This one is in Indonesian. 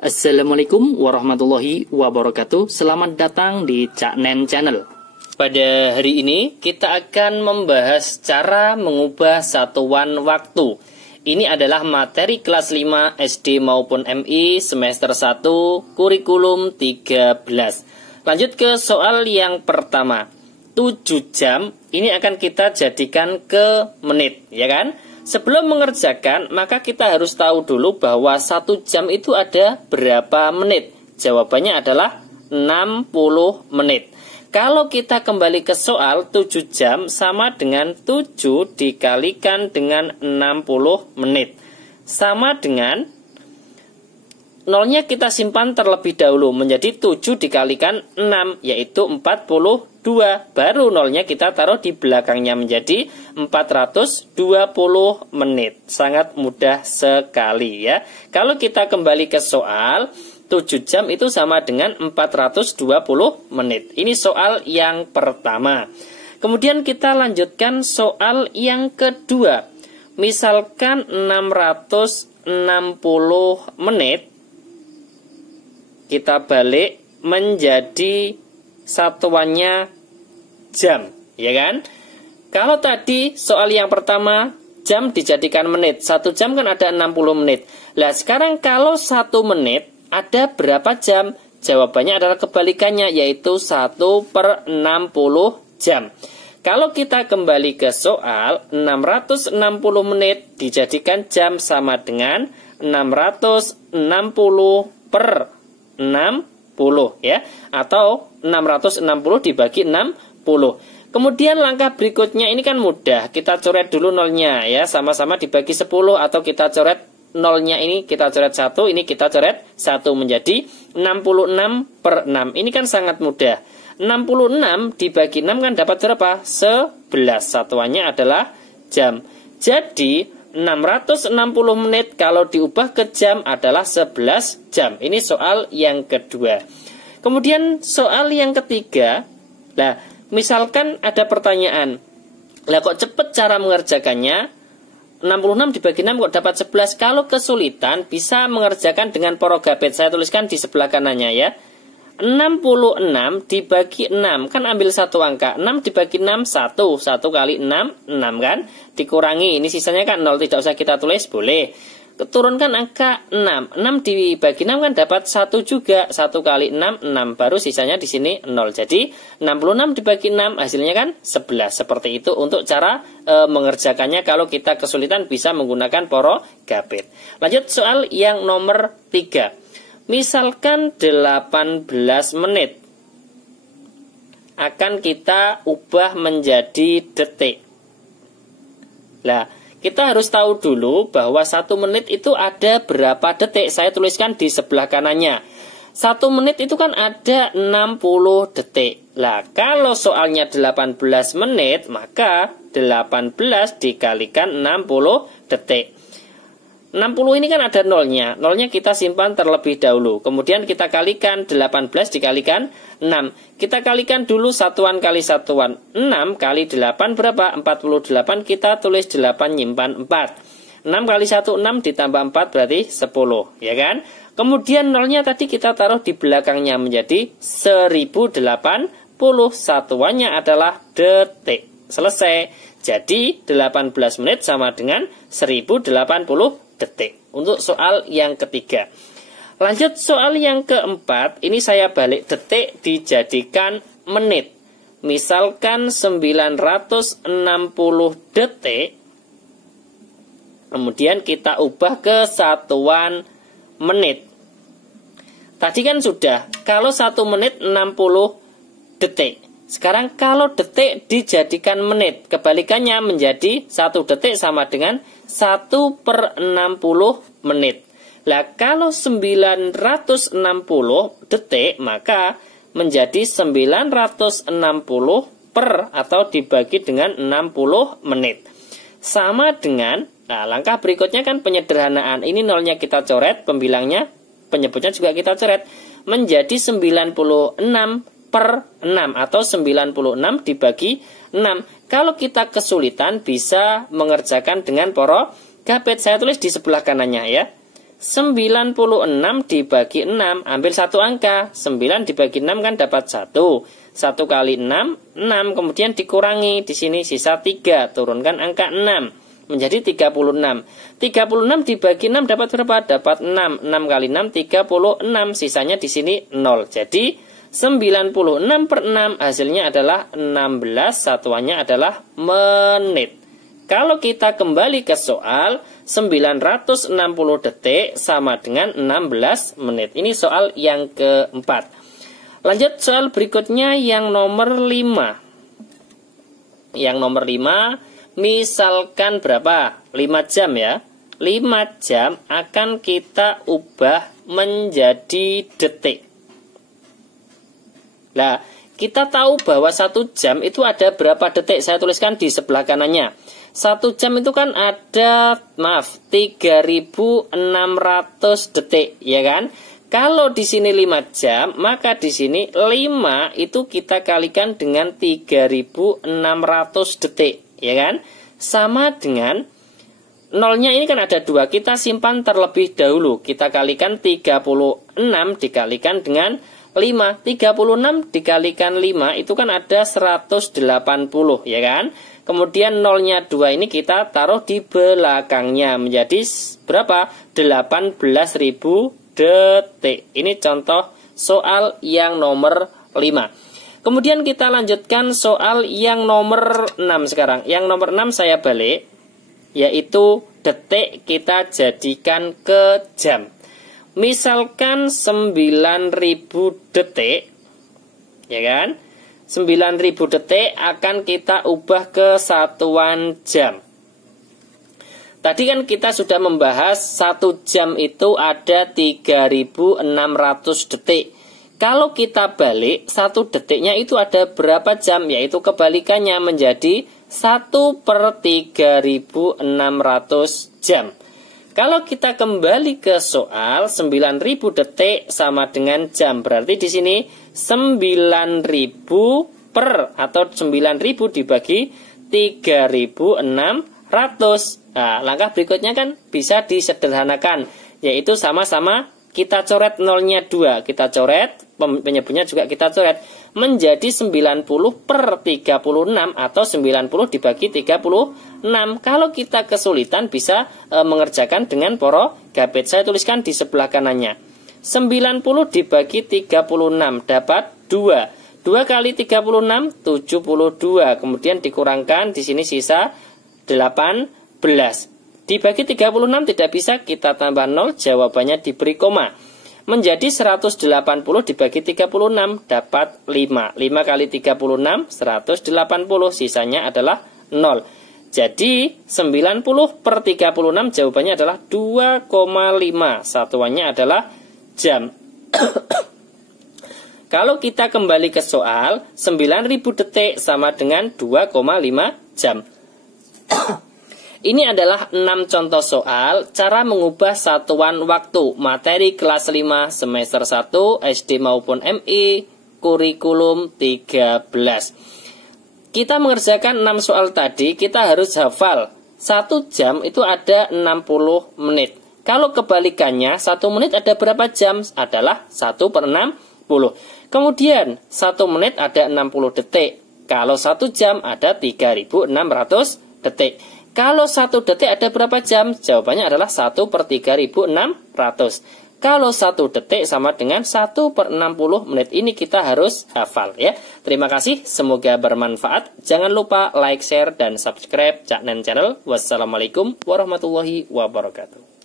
Assalamualaikum warahmatullahi wabarakatuh. Selamat datang di Cak Nen Channel. Pada hari ini kita akan membahas cara mengubah satuan waktu. Ini adalah materi kelas 5 SD maupun MI semester 1 kurikulum 13. Lanjut ke soal yang pertama. 7 jam ini akan kita jadikan ke menit, ya kan? Sebelum mengerjakan, maka kita harus tahu dulu bahwa 1 jam itu ada berapa menit. Jawabannya adalah 60 menit. Kalau kita kembali ke soal, 7 jam sama dengan 7 dikalikan dengan 60 menit. Sama dengan nolnya kita simpan terlebih dahulu menjadi 7 dikalikan 6, yaitu 42. Baru nolnya kita taruh di belakangnya menjadi 420 menit. Sangat mudah sekali ya. Kalau kita kembali ke soal, 7 jam itu sama dengan 420 menit. Ini soal yang pertama. Kemudian kita lanjutkan soal yang kedua. Misalkan 660 menit kita balik menjadi satuannya jam, ya kan? Kalau tadi soal yang pertama jam dijadikan menit, 1 jam kan ada 60 menit. Nah sekarang kalau 1 menit ada berapa jam? Jawabannya adalah kebalikannya, yaitu 1/60 jam. Kalau kita kembali ke soal, 660 menit dijadikan jam sama dengan 660 per 60 ya, atau 660 dibagi 60. Kemudian langkah berikutnya ini kan mudah, kita coret dulu nolnya ya, sama-sama dibagi 10, atau kita coret nolnya ini, kita coret 1, ini kita coret 1 menjadi 66 per 6. Ini kan sangat mudah. 66 dibagi 6 kan dapat berapa? 11. Satuannya adalah jam. Jadi 660 menit kalau diubah ke jam adalah 11 jam. Ini soal yang kedua. Kemudian soal yang ketiga. Nah, misalkan ada pertanyaan. Lah kok cepet cara mengerjakannya? 66 dibagi 6 kok dapat 11? Kalau kesulitan bisa mengerjakan dengan porogabet. Saya tuliskan di sebelah kanannya ya. 66 dibagi 6, kan ambil satu angka. 6 dibagi 6, 1 kali 6, 6 kan. Dikurangi, ini sisanya kan 0, tidak usah kita tulis, boleh. Turunkan angka 6, 6 dibagi 6 kan dapat 1 juga. 1 kali 6, 6, baru sisanya di sini 0. Jadi 66 dibagi 6 hasilnya kan 11. Seperti itu untuk cara mengerjakannya. Kalau kita kesulitan bisa menggunakan porogabet. Lanjut soal yang nomor 3. Misalkan 18 menit akan kita ubah menjadi detik. Nah, kita harus tahu dulu bahwa 1 menit itu ada berapa detik. Saya tuliskan di sebelah kanannya. 1 menit itu kan ada 60 detik. Nah, kalau soalnya 18 menit, maka 18 dikalikan 60 detik. 60 ini kan ada nolnya. Nolnya kita simpan terlebih dahulu. Kemudian kita kalikan 18 dikalikan 6. Kita kalikan dulu satuan kali satuan. 6 kali 8 berapa? 48. Kita tulis 8 nyimpan 4. 6 kali 1 6 ditambah 4 berarti 10, ya kan? Kemudian nolnya tadi kita taruh di belakangnya menjadi 1080. Satuannya adalah detik. Selesai. Jadi 18 menit sama dengan 1080 detik. Untuk soal yang ketiga. Lanjut soal yang keempat. Ini saya balik detik dijadikan menit. Misalkan 960 detik. Kemudian kita ubah ke satuan menit. Tadi kan sudah. Kalau 1 menit 60 detik. Sekarang kalau detik dijadikan menit, kebalikannya menjadi 1 detik sama dengan 1/60 menit. Nah, kalau 960 detik, maka menjadi 960 per atau dibagi dengan 60 menit. Sama dengan, nah langkah berikutnya kan penyederhanaan. Ini nolnya kita coret, pembilangnya, penyebutnya juga kita coret. Menjadi 96 per 6 atau 96 dibagi 6. Kalau kita kesulitan bisa mengerjakan dengan porogabet. Saya tulis di sebelah kanannya ya. 96 dibagi 6, ambil satu angka. 9 dibagi 6 kan dapat 1. 1 kali 6, 6. Kemudian dikurangi, di sini sisa 3. Turunkan angka 6. Menjadi 36. 36 dibagi 6 dapat berapa? Dapat 6. 6 kali 6, 36. Sisanya di sini 0. Jadi 96 per 6 hasilnya adalah 16. Satuannya adalah menit. Kalau kita kembali ke soal, 960 detik sama dengan 16 menit. Ini soal yang keempat. Lanjut soal berikutnya yang nomor 5. Yang nomor 5, misalkan berapa? 5 jam ya. 5 jam akan kita ubah menjadi detik. Nah, kita tahu bahwa 1 jam itu ada berapa detik? Saya tuliskan di sebelah kanannya. 1 jam itu kan ada, 3600 detik, ya kan? Kalau di sini 5 jam, maka di sini 5 itu kita kalikan dengan 3600 detik, ya kan? Sama dengan nolnya ini kan ada 2, kita simpan terlebih dahulu. Kita kalikan 36 dikalikan dengan 5. 36 dikalikan 5 itu kan ada 180, ya kan? Kemudian nolnya 2 ini kita taruh di belakangnya menjadi berapa? 18.000 detik. Ini contoh soal yang nomor 5. Kemudian kita lanjutkan soal yang nomor 6 sekarang. Yang nomor 6 saya balik, yaitu detik kita jadikan ke jam. Misalkan 9.000 detik, ya kan? 9.000 detik akan kita ubah ke satuan jam. Tadi kan kita sudah membahas 1 jam itu ada 3.600 detik. Kalau kita balik, 1 detiknya itu ada berapa jam? Yaitu kebalikannya menjadi 1/3600 jam. Kalau kita kembali ke soal, 9.000 detik sama dengan jam. Berarti di sini 9.000 per atau 9.000 dibagi 3.600. Nah, langkah berikutnya kan bisa disederhanakan, yaitu sama-sama kita coret nolnya 2. Kita coret, penyebutnya juga kita coret, menjadi 90 per 36 atau 90 dibagi 36. Kalau kita kesulitan bisa mengerjakan dengan poro gapit. Saya tuliskan di sebelah kanannya. 90 dibagi 36 dapat 2. 2 kali 36 72. Kemudian dikurangkan, di sini sisa 18. Dibagi 36 tidak bisa, kita tambah 0, jawabannya diberi koma. Menjadi 180 dibagi 36 dapat 5. 5 kali 36 180, sisanya adalah 0. Jadi 90 per 36 jawabannya adalah 2,5. Satuannya adalah jam. Kalau kita kembali ke soal, 9.000 detik sama dengan 2,5 jam. Ini adalah 6 contoh soal cara mengubah satuan waktu materi kelas 5 semester 1 SD maupun MI kurikulum 13. Kita mengerjakan 6 soal tadi, kita harus hafal 1 jam itu ada 60 menit. Kalau kebalikannya 1 menit ada berapa jam? Adalah 1/60. Kemudian 1 menit ada 60 detik. Kalau 1 jam ada 3.600 detik. Kalau 1 detik ada berapa jam? Jawabannya adalah 1/3600. Kalau 1 detik sama dengan 1/60 menit. Ini kita harus hafal ya. Terima kasih, semoga bermanfaat. Jangan lupa like, share, dan subscribe Cak Nen Channel. Wassalamualaikum warahmatullahi wabarakatuh.